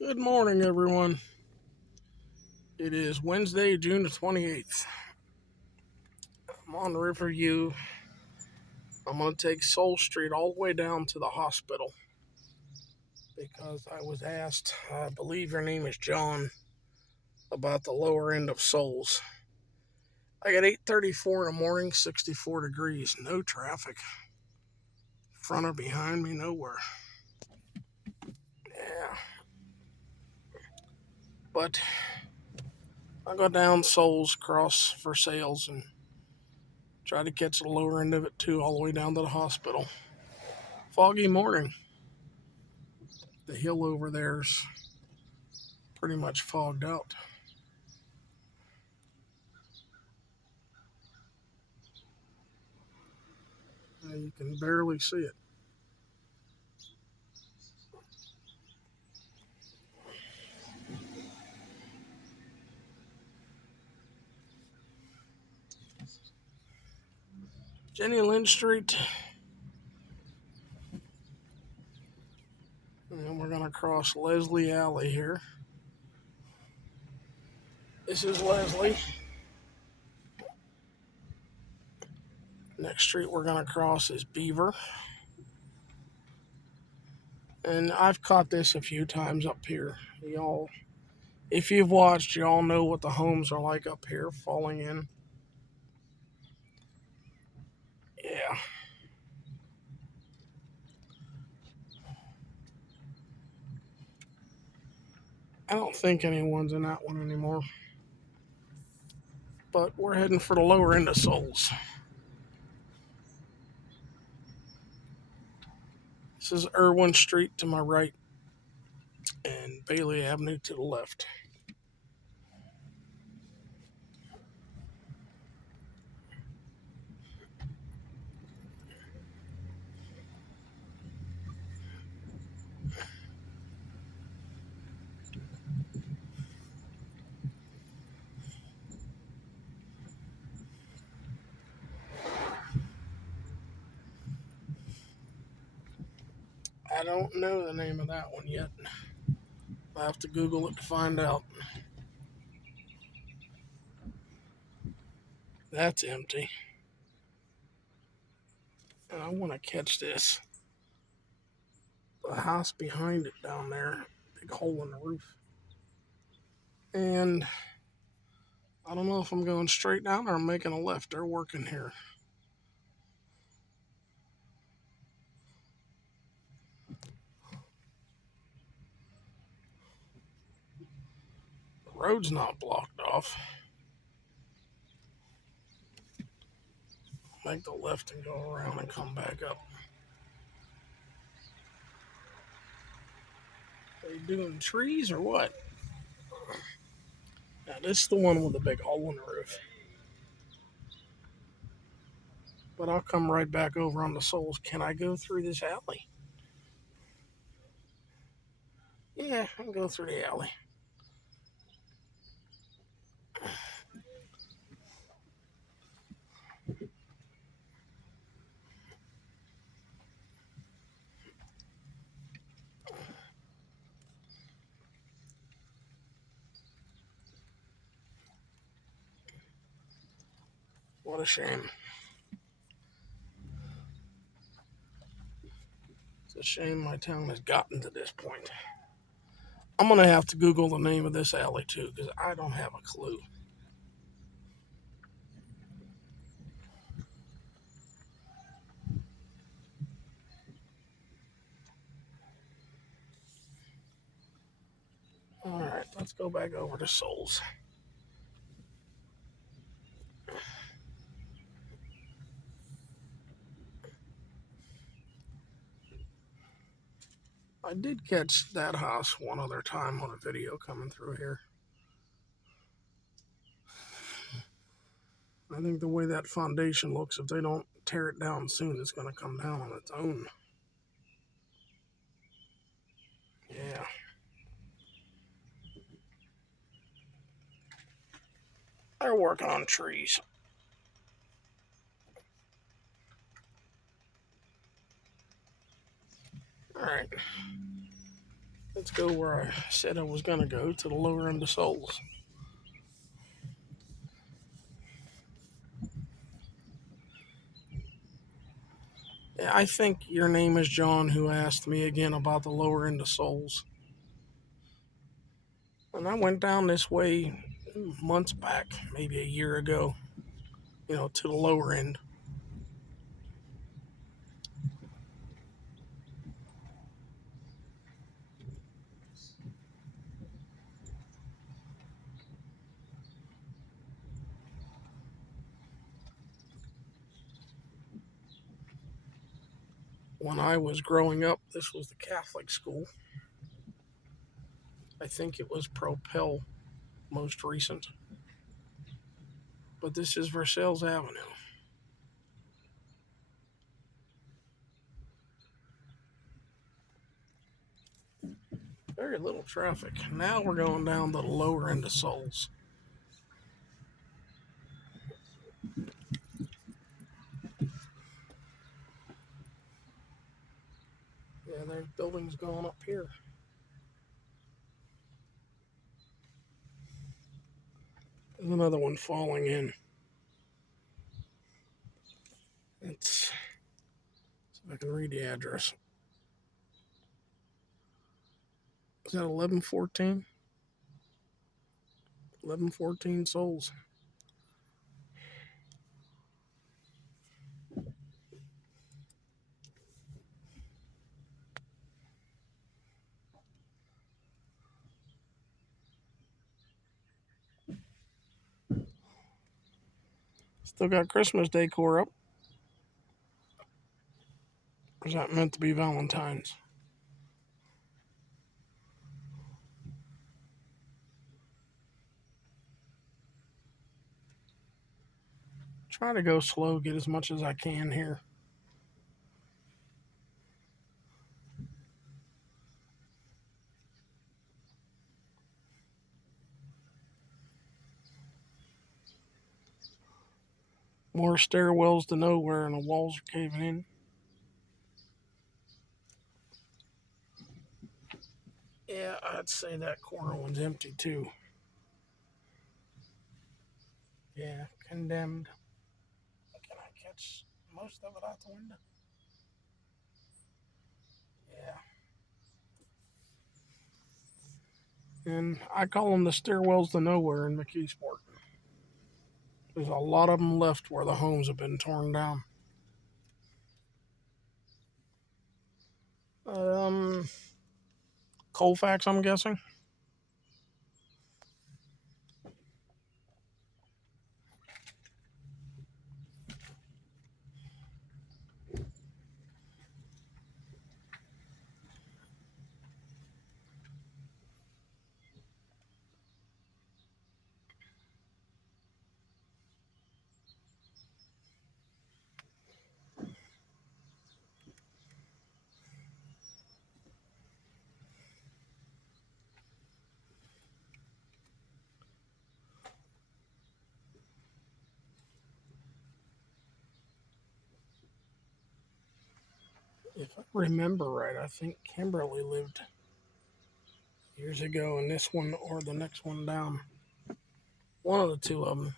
Good morning, everyone. It is Wednesday, June the 28th. I'm on Riverview. I'm going to take Soul Street all the way down to the hospital because I was asked, I believe your name is John, about the lower end of Souls. I got 8:34 in the morning, 64 degrees, no traffic. Front or behind me, nowhere. Yeah. But I go down Souls, cross Versailles, and try to catch the lower end of it too, all the way down to the hospital. Foggy morning. The hill over there's pretty much fogged out. You can barely see it. Jenny Lynn Street. And we're going to cross Leslie Alley here. This is Leslie. Next street we're going to cross is Beaver. And I've caught this a few times up here. Y'all, if you've watched, y'all know what the homes are like up here falling in. Yeah. I don't think anyone's in that one anymore. But we're heading for the lower end of Souls. This is Irwin Street to my right and Bailey Avenue to the left. I don't know the name of that one yet. I'll have to Google it to find out. That's empty. And I want to catch this. The house behind it down there, big hole in the roof. And I don't know if I'm going straight down or I'm making a left. They're working here. The road's not blocked off. Make the left and go around and come back up. Are they doing trees or what? Now, this is the one with the big hole in the roof. But I'll come right back over on the Souls. Can I go through this alley? Yeah, I can go through the alley. What a shame. It's a shame my town has gotten to this point. I'm going to have to Google the name of this alley too because I don't have a clue. All right, let's go back over to Souls. I did catch that house one other time on a video coming through here. I think the way that foundation looks, if they don't tear it down soon, it's going to come down on its own. Yeah. They're working on trees. All right. let's go where I said I was going to go, to the lower end of souls. Yeah, I think your name is John, who asked me again about the lower end of souls. And I went down this way months back, maybe a year ago, to the lower end. When I was growing up, this was the Catholic school. I think it was Propel, most recent. But this is Versailles Avenue. Very little traffic. Now we're going down to the lower end of Souls. Yeah, there's buildings going up here. There's another one falling in. Let's see if I can read the address. Is that 1114? 1114 Souls. Still got Christmas decor up. Or is that meant to be Valentine's? Try to go slow, get as much as I can here. More stairwells to nowhere and the walls are caving in. Yeah, I'd say that corner one's empty too. Yeah, condemned. Can I catch most of it out the window? Yeah. And I call them the stairwells to nowhere in Mckeesport. There's a lot of them left where the homes have been torn down. Um, Colfax, I'm guessing. If I remember right, I think Kimberly lived years ago in this one or the next one down. One of the two of them.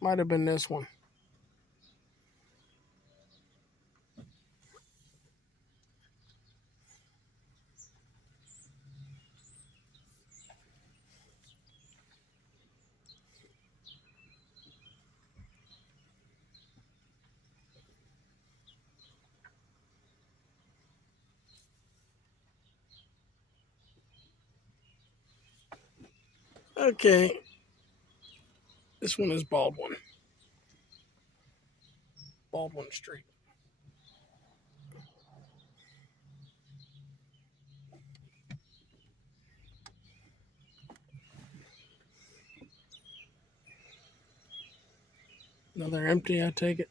Might have been this one. Okay. This one is Baldwin. Baldwin Street. Another empty, I take it.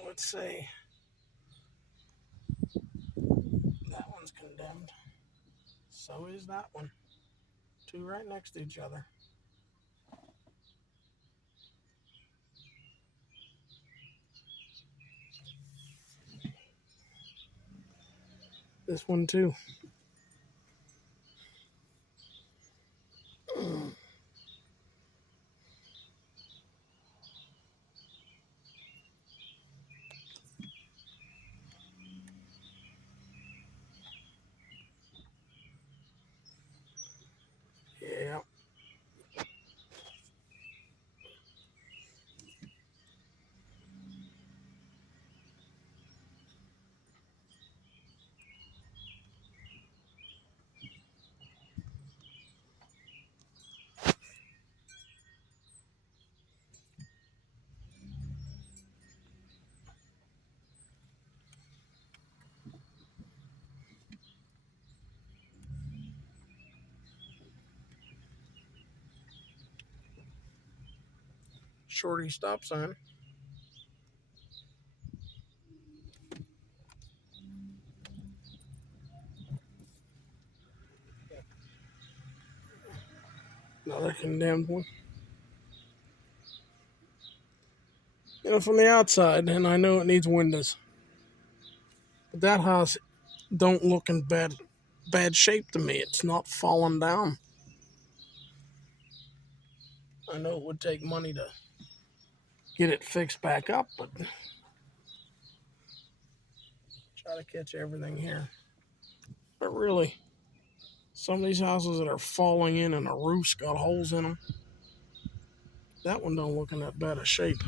I would say that one's condemned. So is that one. Two right next to each other. This one too. Yeah. Shorty stop sign. Another condemned one. From the outside, and I know it needs windows. But that house don't look in bad shape to me. It's not falling down. I know it would take money to get it fixed back up, but try to catch everything here. But really, some of these houses that are falling in and the roof's got holes in them, that one don't look in that bad a shape.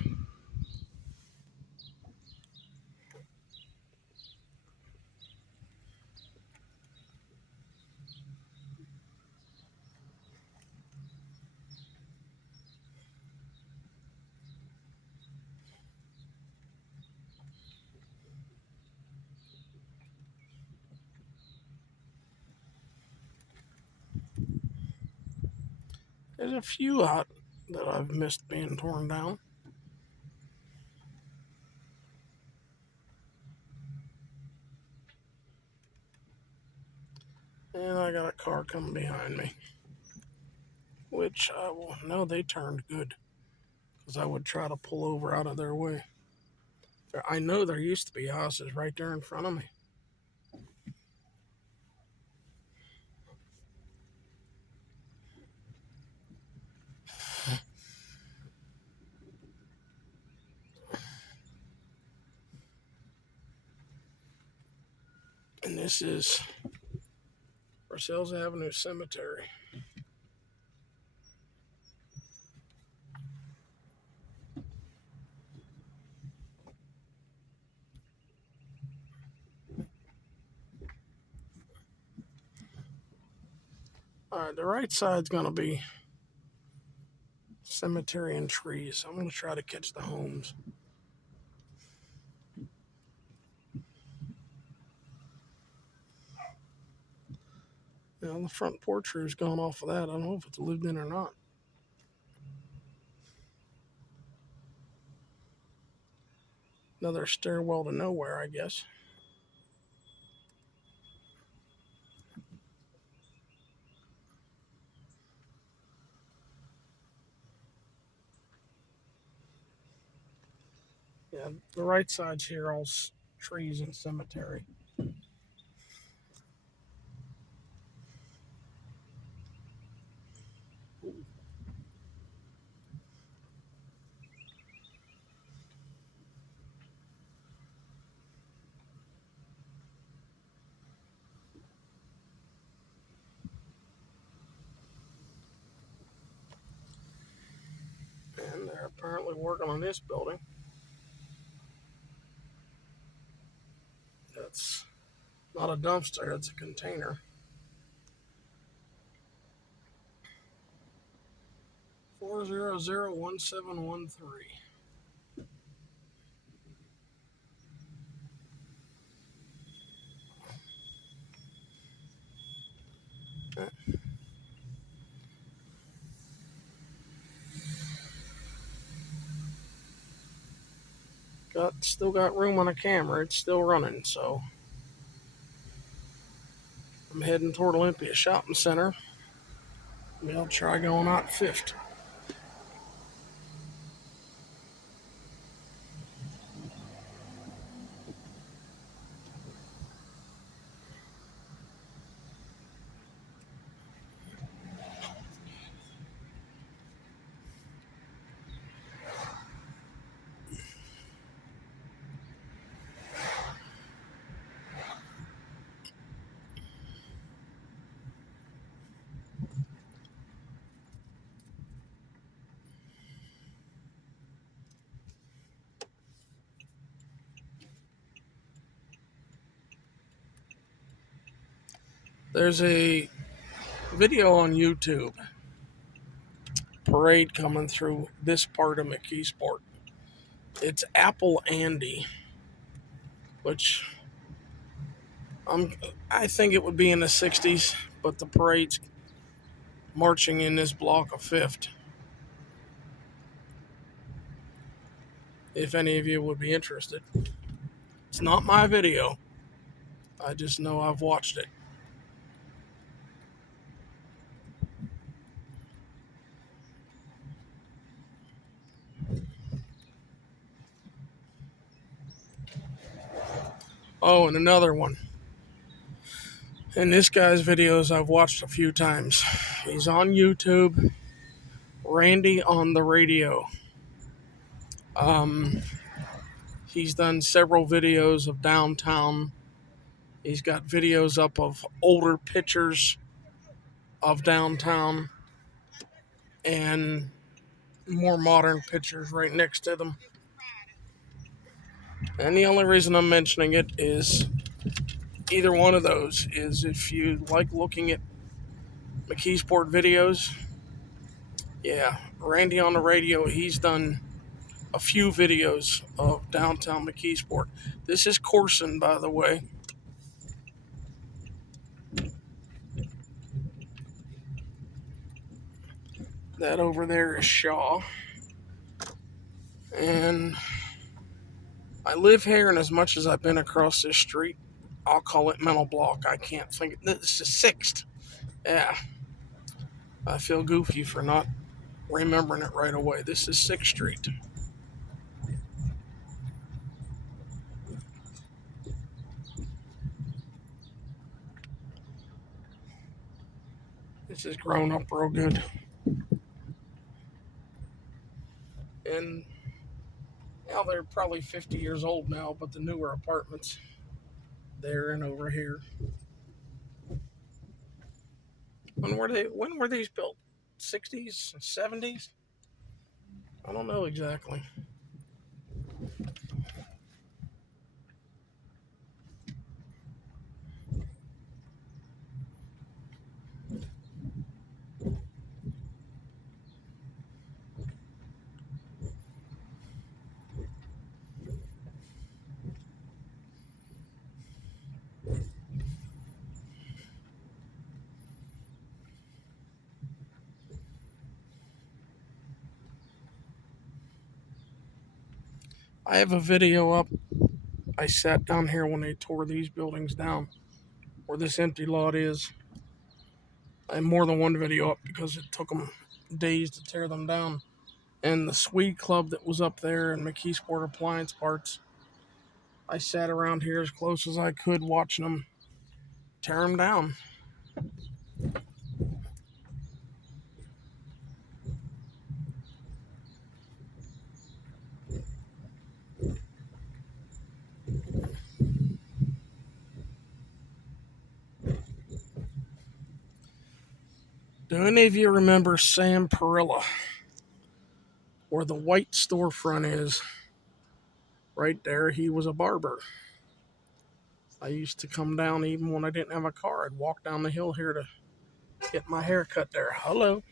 There's a few out that I've missed being torn down. And I got a car coming behind me, which I will know they turned good because I would try to pull over out of their way. I know there used to be houses right there in front of me. And this is Versailles Avenue Cemetery. All right, the right side's going to be cemetery and trees. I'm going to try to catch the homes. The front porch roof's gone off of that. I don't know if it's lived in or not. Another stairwell to nowhere, I guess. Yeah, the right side's here, all trees and cemetery. And they're apparently working on this building. That's not a dumpster, it's a container. 4001713. Still got room on the camera. It's still running, so I'm heading toward Olympia Shopping Center. Maybe I'll try going out 5th. There's a video on YouTube, parade coming through this part of Mckeesport. It's Apple Andy, which I think it would be in the 60s, but the parade's marching in this block of 5th. If any of you would be interested. It's not my video. I just know I've watched it. Oh, and another one. And this guy's videos I've watched a few times. He's on YouTube. Randy on the radio. He's done several videos of downtown. He's got videos up of older pictures of downtown and more modern pictures right next to them. And the only reason I'm mentioning it is either one of those is if you like looking at Mckeesport videos. Yeah, Randy on the radio, he's done a few videos of downtown Mckeesport. This is Corson, by the way. That over there is Shaw. And I live here, and as much as I've been across this street, I'll call it mental block. I can't think. This is 6th. Yeah. I feel goofy for not remembering it right away. This is 6th Street. This has grown up real good. And now they're probably 50 years old now, but the newer apartments there and over here. When were these built? 60s, 70s? I don't know exactly. I have a video up. I sat down here when they tore these buildings down, where this empty lot is. I have more than one video up because it took them days to tear them down. And the Swede Club that was up there and Mckeesport Appliance Parts, I sat around here as close as I could watching them tear them down. Do any of you remember Sam Perilla, where the white storefront is? Right there, he was a barber. I used to come down even when I didn't have a car. I'd walk down the hill here to get my hair cut there. Hello.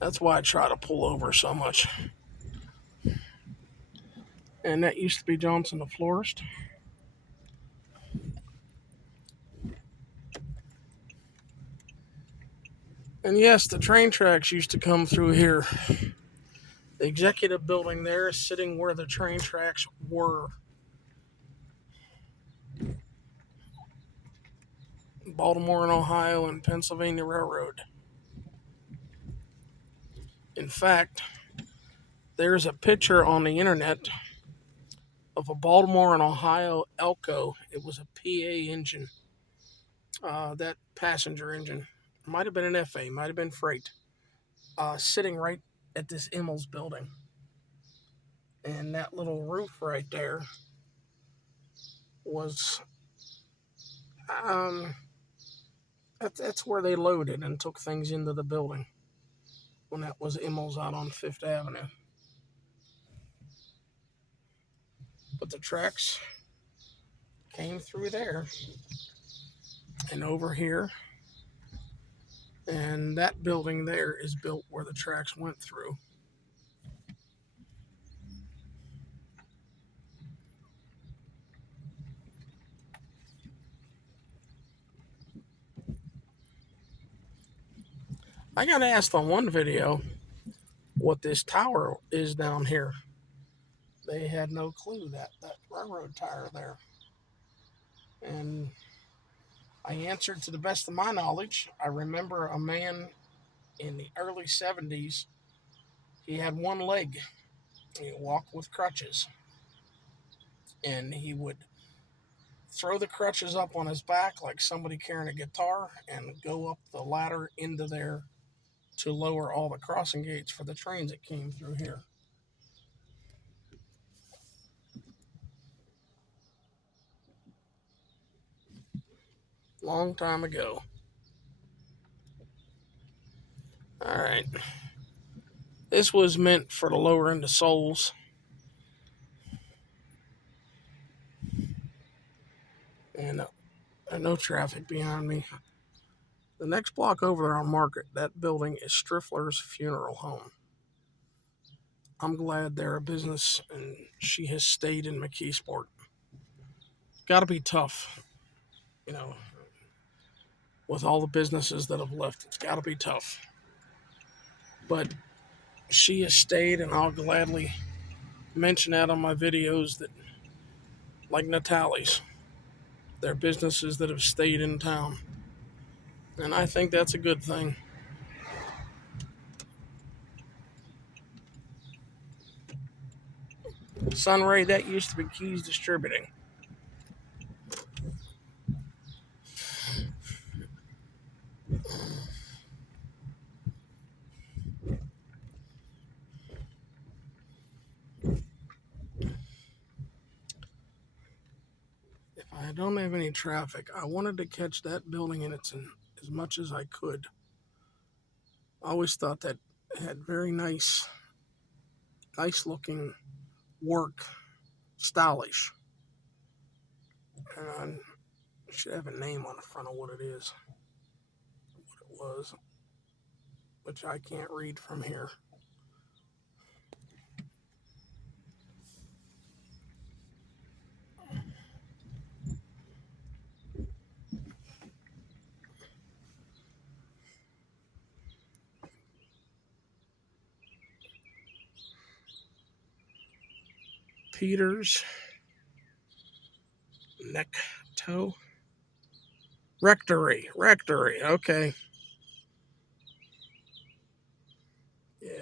That's why I try to pull over so much. And that used to be Johnson the Florist. And yes, the train tracks used to come through here. The executive building there is sitting where the train tracks were. Baltimore and Ohio and Pennsylvania Railroad. In fact, there's a picture on the internet of a Baltimore and Ohio Elko. It was a PA engine, that passenger engine. Might have been an FA, might have been freight, sitting right at this Emels building. And that little roof right there was, um, that's where they loaded and took things into the building when that was Emels out on Fifth Avenue. But the tracks came through there and over here. And that building there is built where the tracks went through. I got asked on one video what this tower is down here. They had no clue that railroad tire there. And I answered to the best of my knowledge. I remember a man in the early 70s, he had one leg. He walked with crutches. And he would throw the crutches up on his back like somebody carrying a guitar and go up the ladder into there to lower all the crossing gates for the trains that came through here. Long time ago. All right. This was meant for the lower end of souls. And no traffic behind me. The next block over there on Market, that building is Stifler's funeral home. I'm glad they're a business and she has stayed in Mckeesport. Got to be tough, you know, with all the businesses that have left. It's got to be tough. But she has stayed, and I'll gladly mention that on my videos that, like Natalie's, they're businesses that have stayed in town. And I think that's a good thing. Sunray, that used to be Keys Distributing. If I don't have any traffic, I wanted to catch that building in its as much as I could. I always thought that had very nice looking work, stylish. And it should have a name on the front of what it is, what it was, which I can't read from here. Peters, Necto, Rectory, okay. Yeah.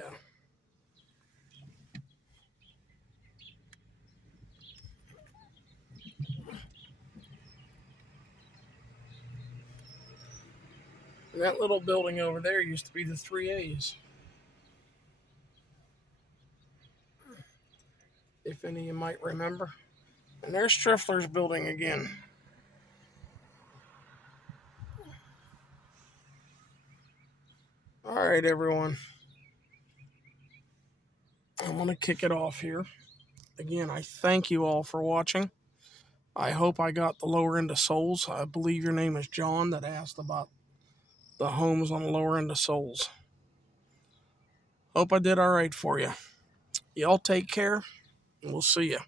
And that little building over there used to be the 3A's. If any of you might remember. And there's Stifler's building again. All right, everyone. I'm going to kick it off here. Again, I thank you all for watching. I hope I got the lower end of souls. I believe your name is John that asked about the homes on the lower end of souls. Hope I did all right for you. Y'all take care, and we'll see you.